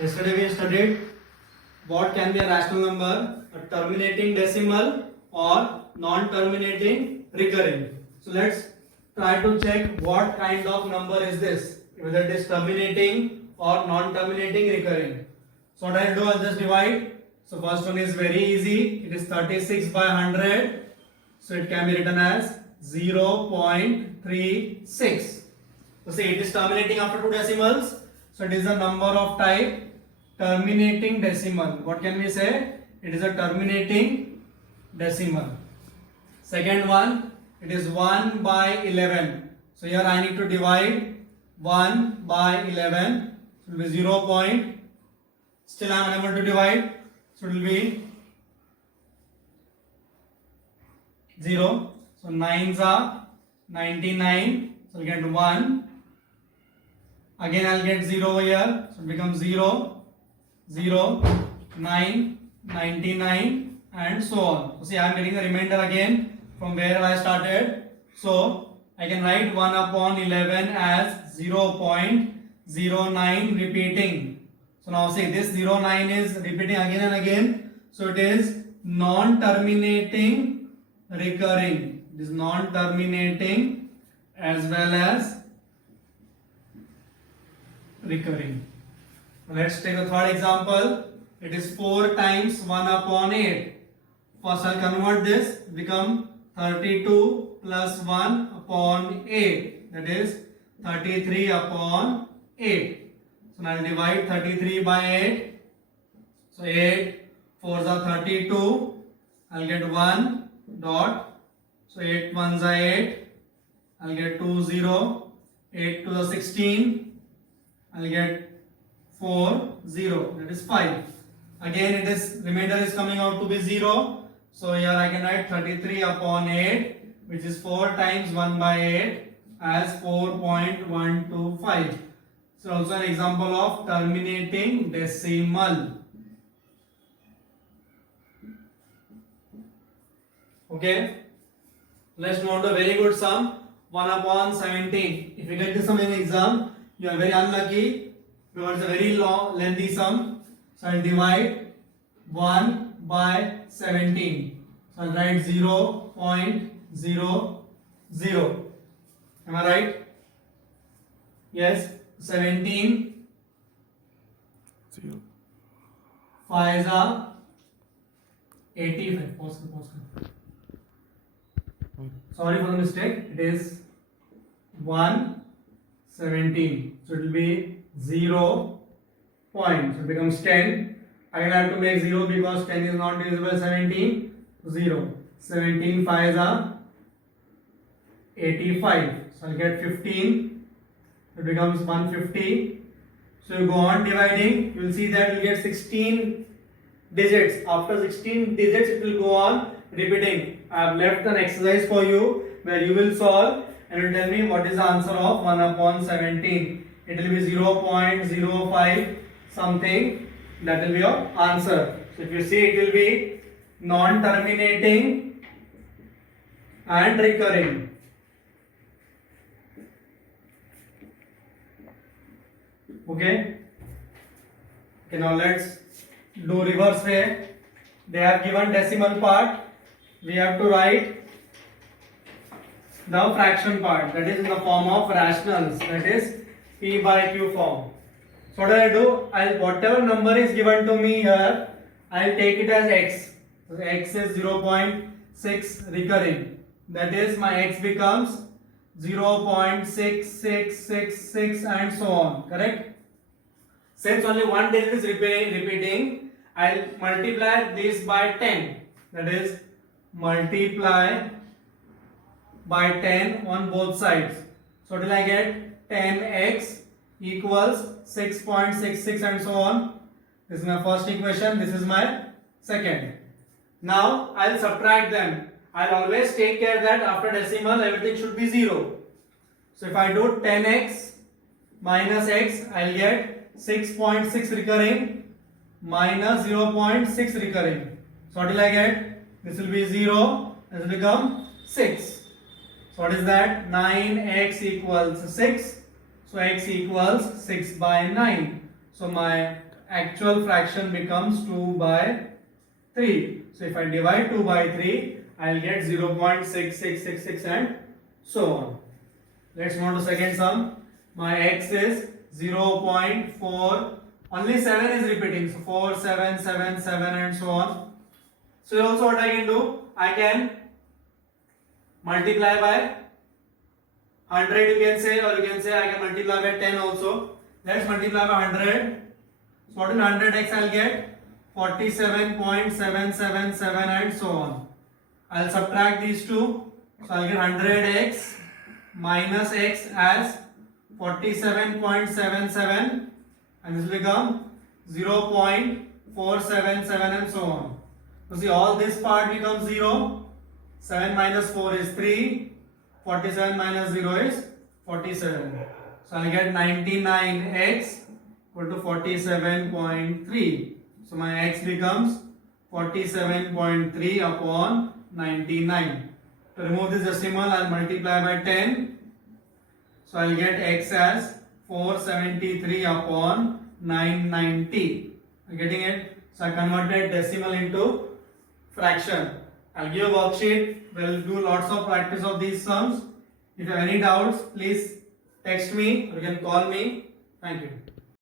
Yesterday we studied what can be a rational number, a terminating decimal or non-terminating recurring. So let's try to check what kind of number is this, whether it is terminating or non-terminating recurring. So what I'll do, I'll just divide. So first one is very easy. It is 36 by 100. So it can be written as 0.36. So see, it is terminating after two decimals. So it is a number of type terminating decimal. What can we say? It is a terminating decimal. Second one, it is 1 by 11. So here I need to divide 1 by 11. So it will be 0. Still I am unable to divide. So it will be 0. So 9s are 99. So I'll get 1. Again I'll get 0 over here. So it becomes 0, 0, 9, 99 and so on. So see, I am getting the remainder again from where I started. So I can write 1 upon 11 as 0.09 repeating. So now see, this 09 is repeating again and again. So it is non-terminating recurring. It is non-terminating as well as recurring. Let's take a third example. It is 4 times 1 upon 8. First I'll convert this, become 32 plus 1 upon 8. That is 33 upon 8. So now I'll divide 33 by 8. So 8 4s are 32. I'll get 1 dot. So 8 1s are 8. I'll get 2 0. 8 to the 16. I'll get 4 0. That is 5. Again it is remainder is coming out to be 0. So here I can write 33 upon 8, which is 4 times 1 by 8 as 4.125. So also an example of terminating decimal. Okay. Let's note a very good sum. 1 upon 17. If you get this sum in exam, you are very unlucky because it's a very long, lengthy sum. So I'll divide 1 by 17. So I'll write 0.00. Am I right? Yes. 17. 0. 5s are 85. Pause. Sorry for the mistake. It is 117. So it will be 0 point. So it becomes 10. Again I have to make 0 because 10 is not divisible by 17. 0. 17 5s are 85. So I'll get 15. It becomes 150. So you go on dividing. You will see that you get 16 digits. After 16 digits, it will go on repeating. I have left an exercise for you where you will solve and will tell me what is the answer of 1 upon 17. It will be 0.05 something. That will be your answer. So if you see, it will be non-terminating and recurring. Okay. Okay, now let's do reverse way. They have given decimal part. We have to write the fraction part, that is in the form of rationals, that is P by Q form. So what I do? Whatever number is given to me here, I'll take it as x. So x is 0.6 recurring. That is my x becomes 0.6666 and so on. Correct? Since only one digit is repeating, I'll multiply this by 10. That is multiply by 10 on both sides. So what will I get? 10x equals 6.66 and so on. This is my first equation. This is my second. Now I'll subtract them. I'll always take care that after decimal everything should be 0. So if I do 10x minus x, I'll get 6.6 recurring minus 0.6 recurring. So what will I get? This will be 0. This will become 6. So what is that? 9x equals 6. So x equals 6 by 9. So my actual fraction becomes 2 by 3. So if I divide 2 by 3, I'll get 0.6666 and so on. Let's move to second sum. My x is 0.4. Only 7 is repeating. So 4, 7, 7, 7 and so on. So also what I can do? I can multiply by 100 you can say, or you can say I can multiply by 10 also. Let's multiply by 100. So what is 100x I'll get? 47.777 and so on. I'll subtract these two. So I'll get 100x minus x as 47.77 and this will become 0.477 and so on. So see, all this part becomes 0. 7 minus 4 is 3. 47 minus 0 is 47. So I'll get 99x equal to 47.3. So my x becomes 47.3 upon 99. To remove this decimal, I'll multiply by 10. So I'll get x as 473 upon 990. Are you getting it? So I converted decimal into fraction. I'll give a worksheet. We'll do lots of practice of these sums. If you have any doubts, please text me or you can call me. Thank you.